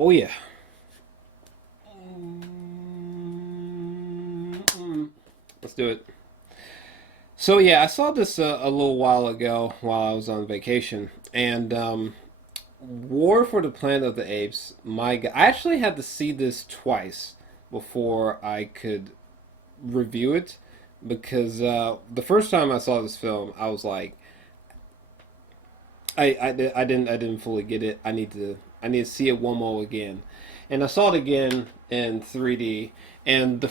Oh yeah. Let's do it. So yeah, I saw this a little while ago while I was on vacation, and War for the Planet of the Apes. I actually had to see this twice before I could review it because the first time I saw this film, I was like, I didn't fully get it. I need to see it one more again, and I saw it again in 3D. And the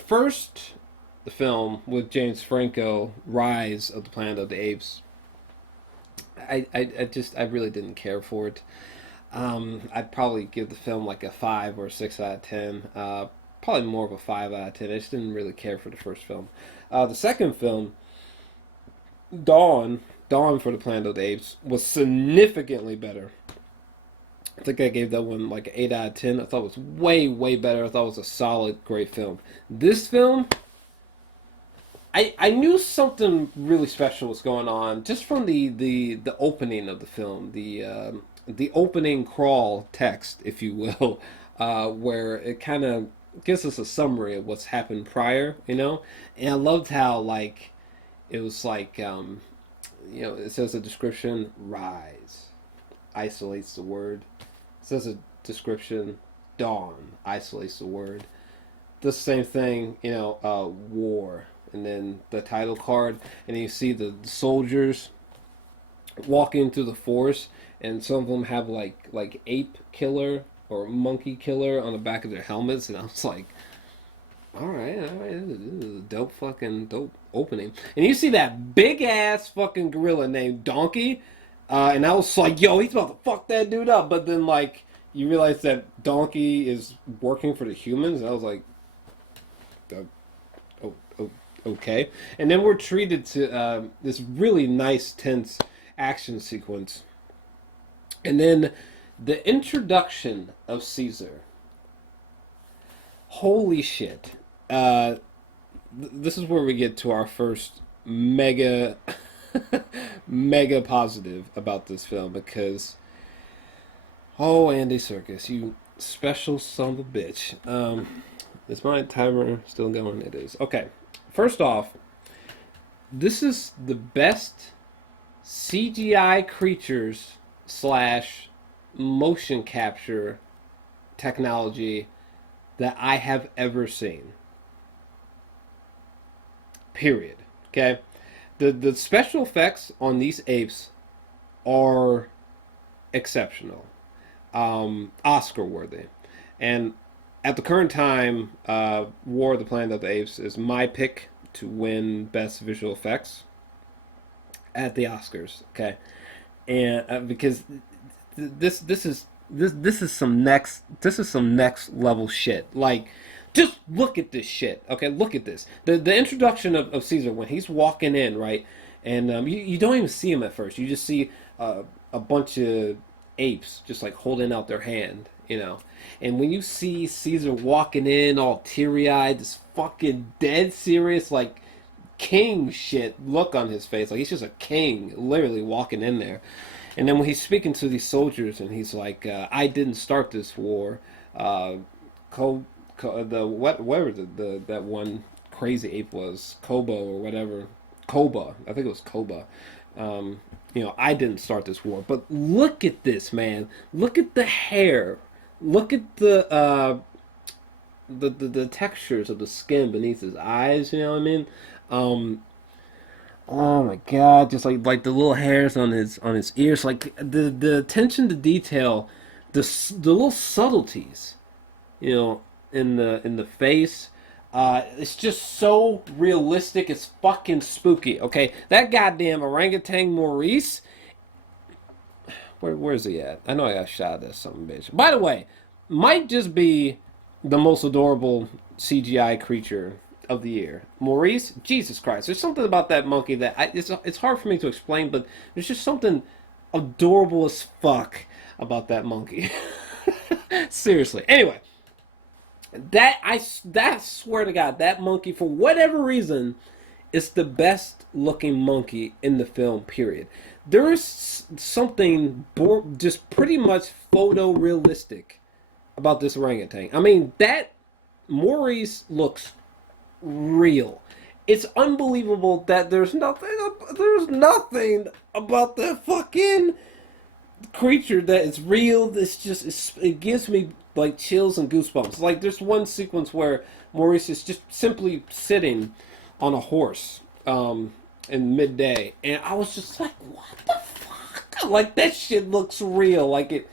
film with James Franco, Rise of the Planet of the Apes, I really didn't care for it. I'd probably give the film like a 5 or 6 out of 10. Probably more of a 5 out of 10. I just didn't really care for the first film. The second film, Dawn, Dawn for the Planet of the Apes, was significantly better. I think I gave that one like an 8 out of 10. I thought it was way better. I thought it was a solid, great film. This film, I knew something really special was going on just from the opening of the film, the opening crawl text, if you will, where it kind of gives us a summary of what's happened prior, And I loved how like it was like it says a description, rise, isolates the word. It says a description, dawn, isolates the word. The same thing, war, and then the title card, and then you see the soldiers walking through the forest, and some of them have like ape killer or monkey killer on the back of their helmets, and I was like, all right, this is a dope opening. And you see that big ass fucking gorilla named Donkey, and I was like, yo, he's about to fuck that dude up. But then like you realize that Donkey is working for the humans, and I was like, uh, oh, okay. And then we're treated to this really nice, tense action sequence. And then the introduction of Caesar. Holy shit. This is where we get to our first mega, mega positive about this film because, oh, Andy Serkis, you special son of a bitch. Is my timer still going? It is. Okay. First off, this is the best CGI creatures slash motion capture technology that I have ever seen. Period. Okay? The special effects on these apes are exceptional. Oscar worthy. And at the current time, War of the Planet of the Apes is my pick to win Best Visual Effects at the Oscars. Okay, and because this is some next level shit. Like, just look at this shit. Okay, look at this. The introduction of Caesar when he's walking in, right, and you don't even see him at first. You just see a bunch of apes just like holding out their hand. And when you see Caesar walking in all teary eyed, this fucking dead serious, like king shit look on his face, like he's just a king, literally walking in there. And then when he's speaking to these soldiers, and he's like, "I didn't start this war." Whatever that one crazy ape was, Kobo or whatever, Koba. I think it was Koba. I didn't start this war, but look at this, man. Look at the hair. Look at the textures of the skin beneath his eyes. You know what I mean? Oh my god, just like the little hairs on his ears, like the attention to detail, the little subtleties, in the face. It's just so realistic. It's fucking spooky. Okay, that goddamn orangutan Maurice. Where's he at? I know I got shot at something, bitch. By the way, might just be the most adorable CGI creature of the year. Maurice, Jesus Christ. There's something about that monkey that it's hard for me to explain, but there's just something adorable as fuck about that monkey. Seriously. Anyway, that swear to God, that monkey, for whatever reason, is the best looking monkey in the film. Period. There is something just pretty much photorealistic about this orangutan. I mean, that Maurice looks real. It's unbelievable that there's nothing about that fucking creature that is real. It gives me like chills and goosebumps. Like there's one sequence where Maurice is just simply sitting on a horse in midday, and I was just like, what the fuck? Like that shit looks real. Like it.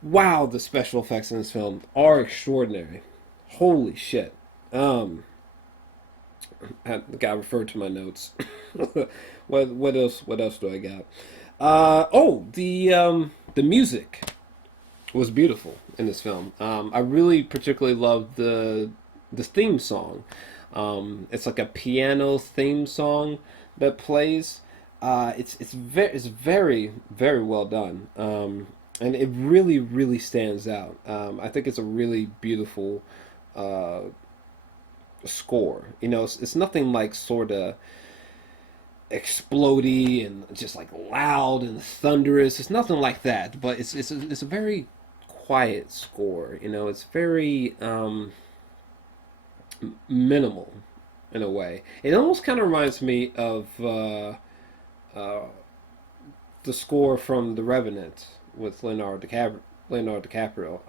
Wow, the special effects in this film are extraordinary. Holy shit. Um, I got referred to my notes. What else? What else do I got? The music was beautiful in this film. I really particularly loved the theme song. It's like a piano theme song that plays. It's very very well done. And it really really stands out. I think it's a really beautiful uh, score. You know, it's nothing like sort of explodey and just like loud and thunderous. It's nothing like that, but it's a very quiet score. You know, it's very minimal in a way. It almost kind of reminds me of uh, the score from The Revenant with Leonardo DiCaprio,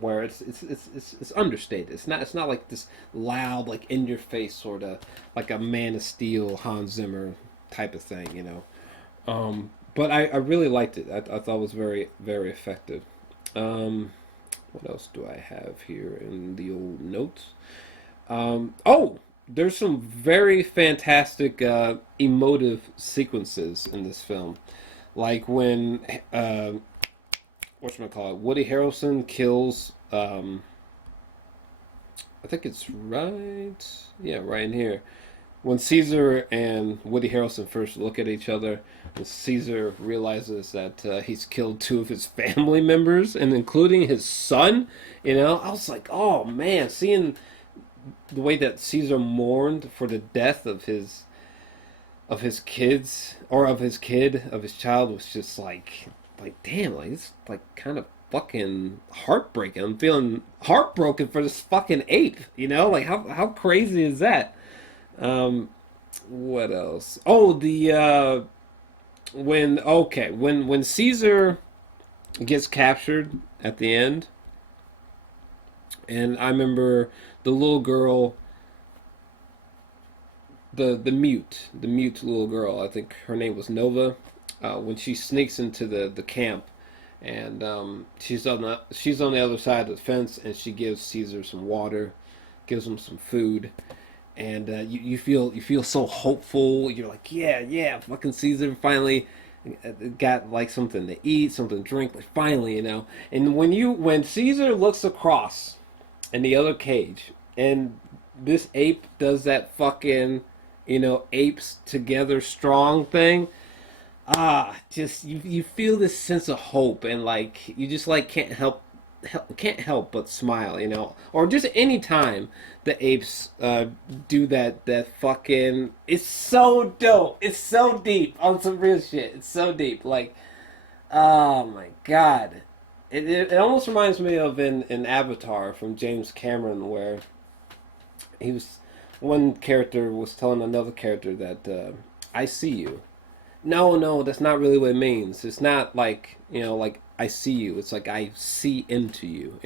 where it's understated. It's not like this loud, like in your face sort of like a Man of Steel Hans Zimmer type of thing, you know. But I really liked it. I thought it was very very effective. What else do I have here in the old notes? Oh, there's some very fantastic emotive sequences in this film, like when whatchamacallit, Woody Harrelson kills I think it's right, yeah, right in here. When Caesar and Woody Harrelson first look at each other, and Caesar realizes that he's killed two of his family members, and including his son. You know, I was like, oh man, seeing the way that Caesar mourned for the death of his kids, or of his kid, of his child, was just like damn, like it's like kind of fucking heartbreaking. I'm feeling heartbroken for this fucking ape, you know? Like how crazy is that? Um what else? Oh, the when Caesar gets captured at the end, and I remember the little girl, the mute little girl. I think her name was Nova. When she sneaks into the camp, and she's on the other side of the fence, and she gives Caesar some water, gives him some food, and you feel so hopeful. You're like, yeah, yeah, fucking Caesar finally got like something to eat, something to drink, like finally, you know. And when Caesar looks across in the other cage, and this ape does that fucking, apes together strong thing. Just you feel this sense of hope, and like you just like can't help but smile, or just any time the apes do that fucking. It's so dope. It's so deep on some real shit. It's so deep. Like, oh my god. It almost reminds me of in Avatar from James Cameron, where he was one character was telling another character that I see you. No, no, that's not really what it means. It's not like, like I see you. It's like I see into you.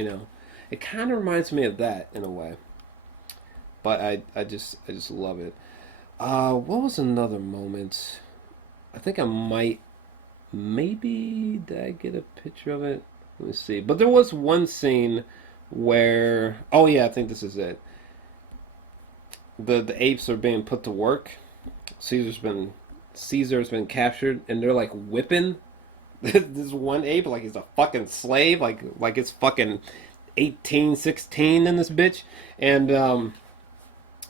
It kind of reminds me of that in a way. But I just love it. What was another moment? I think I might, maybe, did I get a picture of it? Let me see. But there was one scene where, oh yeah, I think this is it. The apes are being put to work. Caesar's been Caesar's been captured, and they're like whipping this one ape like he's a fucking slave, like it's fucking 1816 in this bitch, and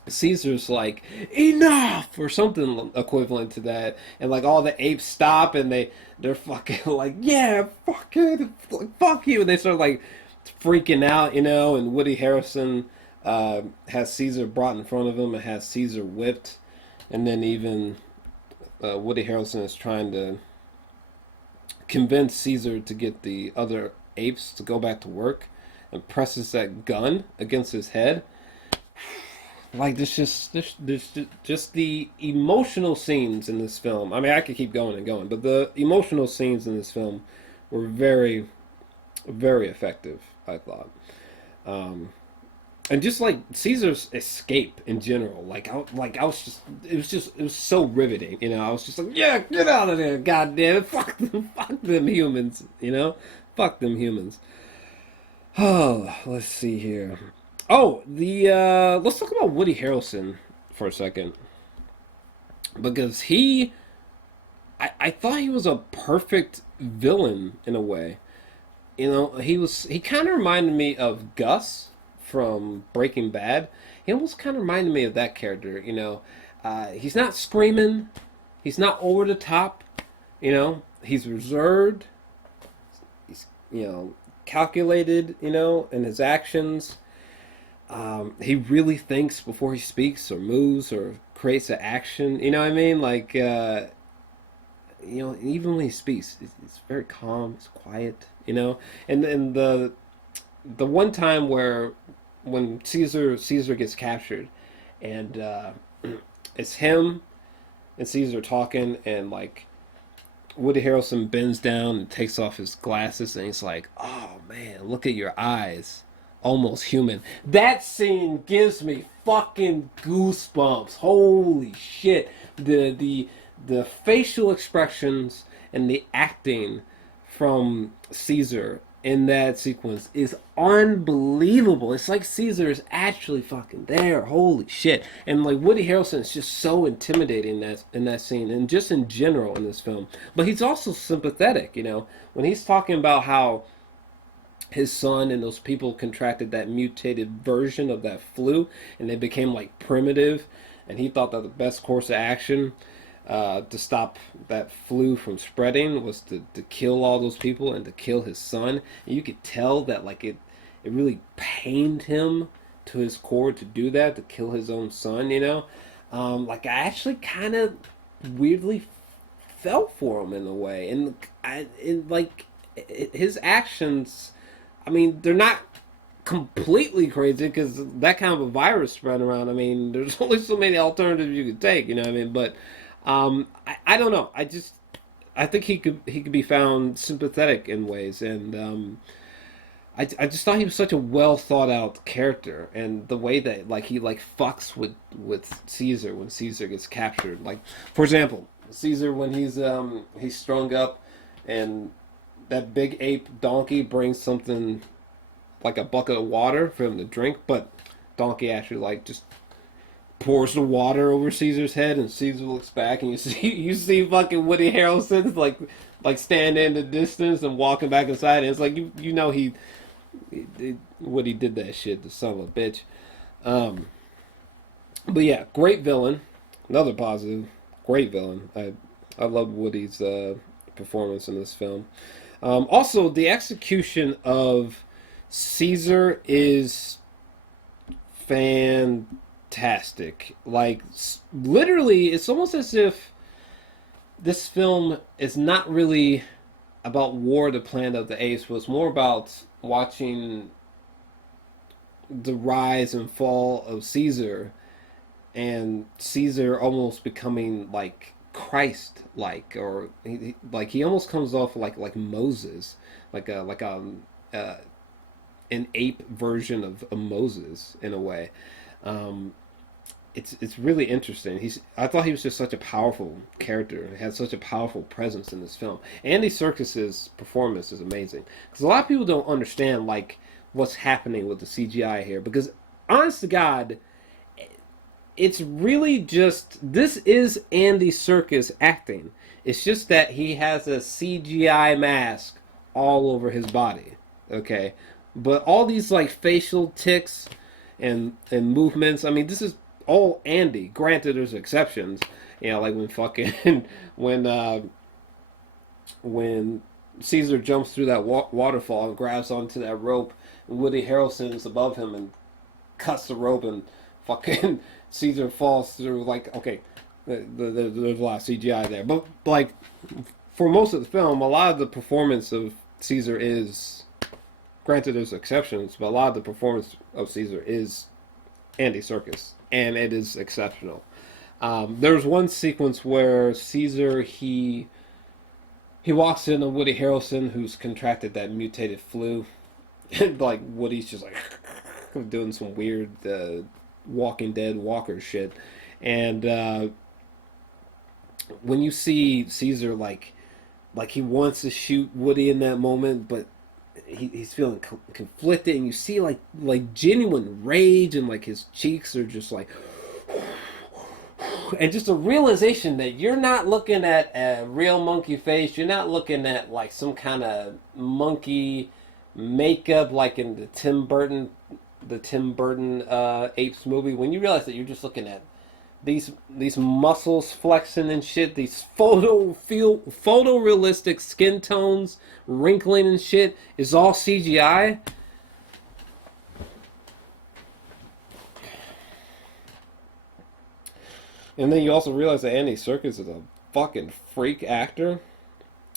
Caesar's like, enough, or something equivalent to that, and like all the apes stop, and they're fucking like, yeah, fuck you, and they start like freaking out, and Woody Harrelson has Caesar brought in front of him and has Caesar whipped, and then even Woody Harrelson is trying to convince Caesar to get the other apes to go back to work. and presses that gun against his head. Like there's just the emotional scenes in this film. I mean, I could keep going and going, but the emotional scenes in this film were very, very effective, I thought. Um, and just like Caesar's escape in general, like I was it was so riveting. I was just like, yeah, get out of there, goddamn, fuck them humans, fuck them humans. Oh, let's see here. Oh, the let's talk about Woody Harrelson for a second because I thought he was a perfect villain in a way. He kind of reminded me of Gus from Breaking Bad. He almost kind of reminded me of that character. He's not screaming, he's not over the top. He's reserved. He's calculated. In his actions. He really thinks before he speaks or moves or creates an action. You know what I mean? Like, even when he speaks, it's very calm. It's quiet. And the one time when Caesar gets captured, and it's him and Caesar talking, and like Woody Harrelson bends down and takes off his glasses, and he's like, "Oh man, look at your eyes, almost human." That scene gives me fucking goosebumps. Holy shit! The facial expressions and the acting from Caesar in that sequence is unbelievable. It's like Caesar is actually fucking there. Holy shit! And like Woody Harrelson is just so intimidating in that scene, and just in general in this film. But he's also sympathetic. When he's talking about how his son and those people contracted that mutated version of that flu, and they became like primitive, and he thought that the best course of action to stop that flu from spreading was to kill all those people and to kill his son. And you could tell that like it really pained him to his core to do that, to kill his own son. Like I actually kind of weirdly felt for him in a way, and his actions. I mean, they're not completely crazy because that kind of a virus spread around. I mean, there's only so many alternatives you could take. You know what I mean? But I don't know. I think he could be found sympathetic in ways, and I just thought he was such a well thought out character, and the way that like he like fucks with Caesar when Caesar gets captured. Like for example, Caesar when he's strung up, and that big ape donkey brings something like a bucket of water for him to drink, but donkey actually like just pours the water over Caesar's head, and Caesar looks back, and you see fucking Woody Harrelson like standing in the distance and walking back inside, and it's like Woody did that shit, the son of a bitch. But yeah, great villain. Another positive, great villain. I love Woody's performance in this film. Also, the execution of Caesar is fantastic. Like, literally, it's almost as if this film is not really about War of the Planet of the Apes, but it's more about watching the rise and fall of Caesar, and Caesar almost becoming like Christ like, or he almost comes off like Moses, like uh, an ape version of a Moses in a way. Um, it's really interesting. I thought he was just such a powerful character. He had such a powerful presence in this film. Andy Serkis's performance is amazing because a lot of people don't understand like what's happening with the CGI here. Because honest to God, it's really just this is Andy Serkis acting. It's just that he has a CGI mask all over his body. Okay, but all these like facial tics and movements. I mean, this is all Andy. Granted, there's exceptions. Like when fucking when Caesar jumps through that waterfall and grabs onto that rope, and Woody Harrelson is above him and cuts the rope, and fucking Caesar falls through. Like, okay, there's a lot of CGI there, but like for most of the film, a lot of the performance of Caesar is granted, there's exceptions, but a lot of the performance of Caesar is Andy Serkis, and it is exceptional. There's one sequence where Caesar he walks in on Woody Harrelson, who's contracted that mutated flu, and like Woody's just like doing some weird Walking Dead Walker shit, and when you see Caesar like he wants to shoot Woody in that moment, but he's feeling conflicted, and you see like genuine rage, and like his cheeks are just like, and just a realization that you're not looking at a real monkey face, you're not looking at like some kind of monkey makeup like in the Tim Burton Apes movie. When you realize that you're just looking at these muscles flexing and shit, these photorealistic skin tones wrinkling and shit is all CGI. And then you also realize that Andy Serkis is a fucking freak actor.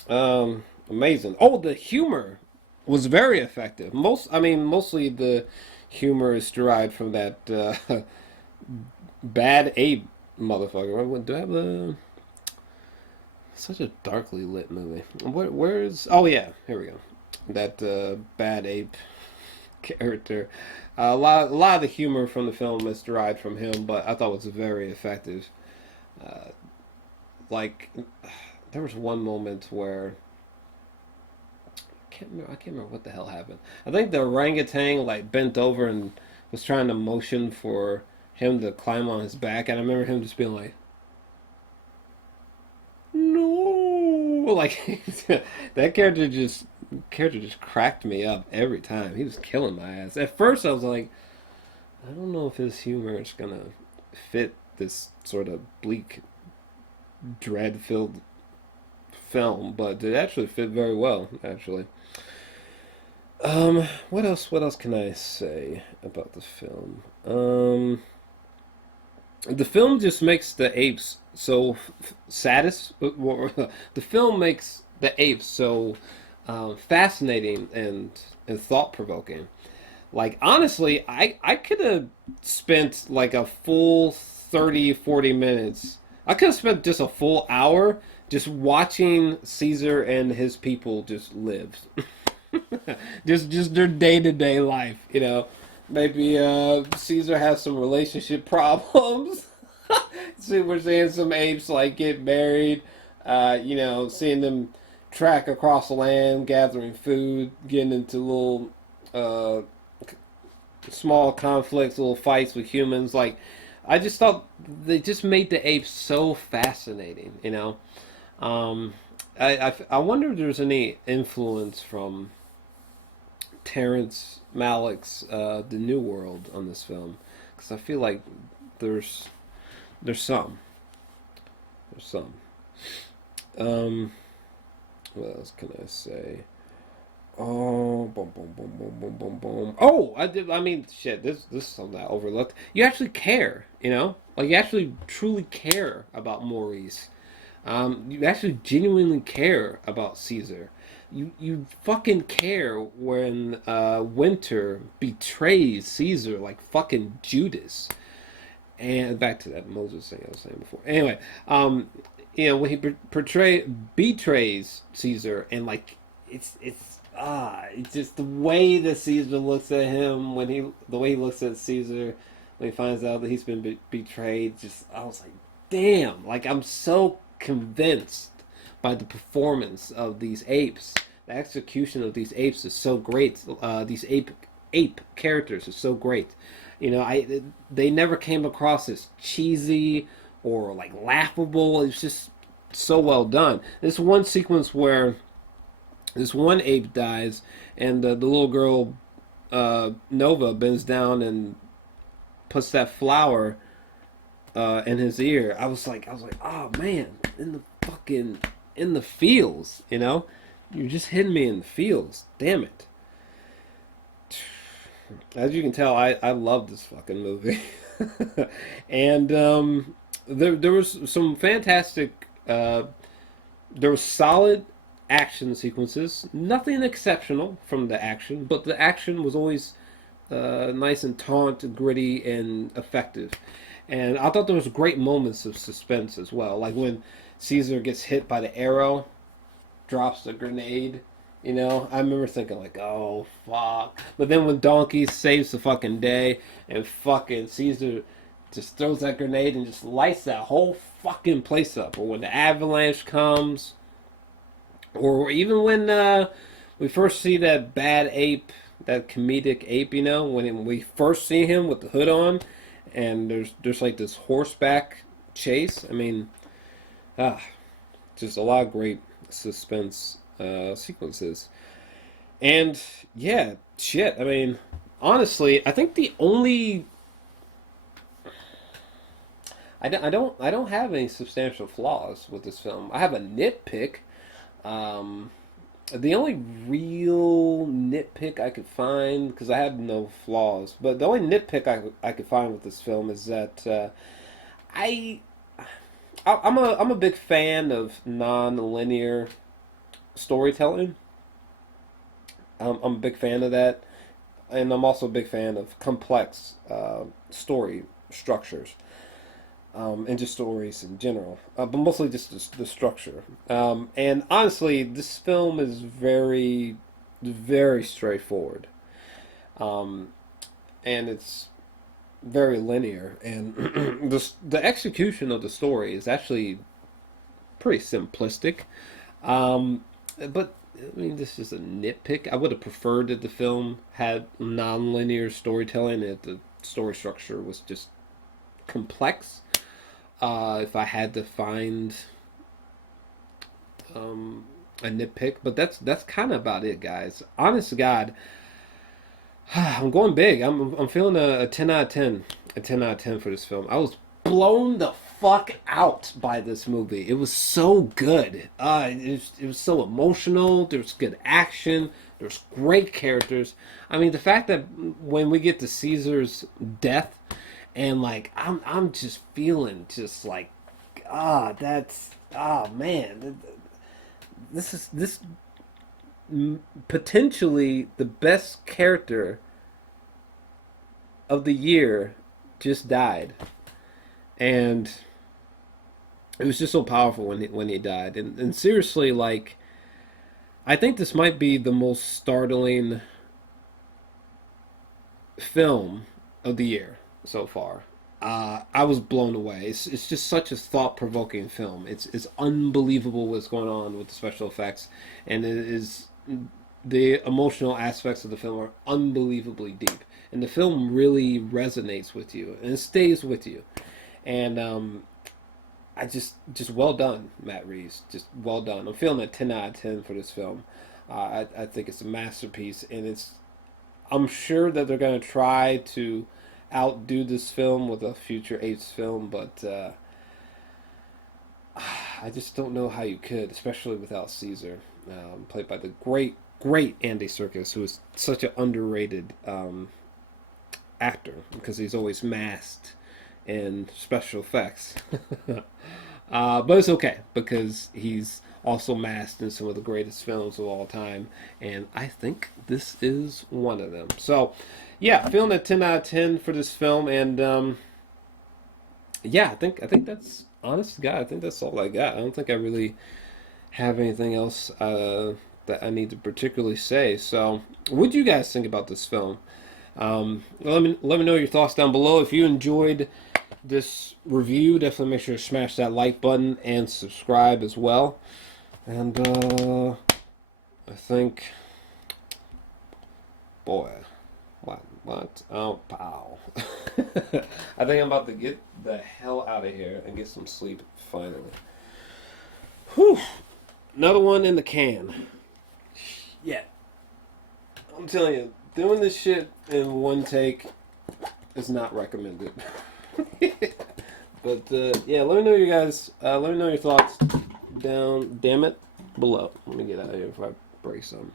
Amazing. Oh, the humor was very effective. Mostly the humor is derived from that bad ape motherfucker. Do I have the such a darkly lit movie? Where's? Oh yeah, here we go. That bad ape character. A lot of the humor from the film is derived from him, but I thought it was very effective. Uh, like there was one moment where I can't remember what the hell happened. I think the orangutan like bent over and was trying to motion for him to climb on his back, and I remember him just being like, "No!" Like that character just cracked me up every time. He was killing my ass. At first, I was like, I don't know if his humor is gonna fit this sort of bleak, dread-filled film, but it actually fit very well. Actually, what else? What else can I say about the film? The film just makes the apes so the film makes the apes so fascinating and thought provoking. Like honestly, I could have spent like a full 30-40 minutes. I could have spent just a full hour just watching Caesar and his people just live. just their day-to-day life, you know. Maybe Caesar has some relationship problems. See, we're seeing some apes like get married. Seeing them track across the land, gathering food, getting into little uh, small conflicts, little fights with humans. Like, I just thought they just made the apes so fascinating. You know, um, I wonder if there's any influence from Terrence Malick's The New World on this film, because I feel like there's there's some there's some. Um, what else can I say? Oh, boom, boom, boom, boom, boom, boom, boom. Oh, I did. I mean, shit. This is something I overlooked. You actually care, you know, like you actually truly care about Maurice. You actually genuinely care about Caesar. You fucking care when Winter betrays Caesar like fucking Judas. And back to that Moses thing I was saying before. Anyway, when he betrays Caesar, and like it's just the way that Caesar looks at him the way he looks at Caesar when he finds out that he's been betrayed. Just I was like, damn! Like I'm so convinced by the performance of these apes. The execution of these apes is so great. These ape characters are so great. You know, they never came across as cheesy or like laughable. It's just so well done. There's one sequence where this one ape dies, and the little girl Nova bends down and puts that flower in his ear. I was like, oh man, in the feels, you know, you're just hitting me in the feels. Damn it. As you can tell, I love this fucking movie, and there was some fantastic. There was solid action sequences. Nothing exceptional from the action, but the action was always nice and taut, gritty, and effective. And I thought there was great moments of suspense as well, like when Caesar gets hit by the arrow, drops the grenade. You know, I remember thinking like, "Oh fuck!" But then when Donkey saves the fucking day and fucking Caesar just throws that grenade and just lights that whole fucking place up, or when the avalanche comes, or even when we first see that bad ape, that comedic ape, you know, when we first see him with the hood on, and there's like this horseback chase. I mean, ah, just a lot of great suspense sequences. And yeah, shit. I mean, honestly, I think the only I don't have any substantial flaws with this film. I have a nitpick. Um, the only real nitpick I could find, because I had no flaws, but the only nitpick I could find with this film is that I I'm a big fan of non-linear storytelling. I'm a big fan of that, and I'm also a big fan of complex story structures, and just stories in general, but mostly just the structure. And honestly, this film is very, very straightforward, um, and it's very linear, and the execution of the story is actually pretty simplistic. Um, but I mean, this is a nitpick. I would have preferred that the film had non-linear storytelling, and that the story structure was just complex. If I had to find um, a nitpick, but that's kind of about it, guys. Honest to God, I'm going big. I'm feeling a 10 out of 10, a 10 out of 10 for this film. I was blown the fuck out by this movie. It was so good. It was so emotional. There was good action. There's great characters. I mean, the fact that when we get to Caesar's death, and like I'm just feeling just like that's man, this potentially the best character of the year just died, and it was just so powerful when he died. And seriously, like, I think this might be the most startling film of the year so far. I was blown away. It's just such a thought provoking film. It's unbelievable what's going on with the special effects, and it is the emotional aspects of the film are unbelievably deep, and the film really resonates with you and it stays with you. And I just well done, Matt Reeves. Just well done. I'm feeling a 10 out of 10 for this film. I think it's a masterpiece, and I'm sure that they're going to try to outdo this film with a future Apes film, but I just don't know how you could, especially without Caesar, played by the great Andy Serkis, who is such an underrated actor because he's always masked in special effects. But it's okay because he's also masked in some of the greatest films of all time, and I think this is one of them. So, yeah, feeling a 10 out of 10 for this film, and yeah, I think that's honest to God. I think that's all I got. I don't think I really have anything else that I need to particularly say. So, what do you guys think about this film? Let me know your thoughts down below. If you enjoyed this review, definitely make sure to smash that like button and subscribe as well. And I think, boy, what? Oh, pow! I think I'm about to get the hell out of here and get some sleep finally. Whew! Another one in the can. Yeah, I'm telling you, doing this shit in one take is not recommended. But yeah, let me know you guys. Let me know your thoughts down. Damn it, below. Let me get out of here before I break something.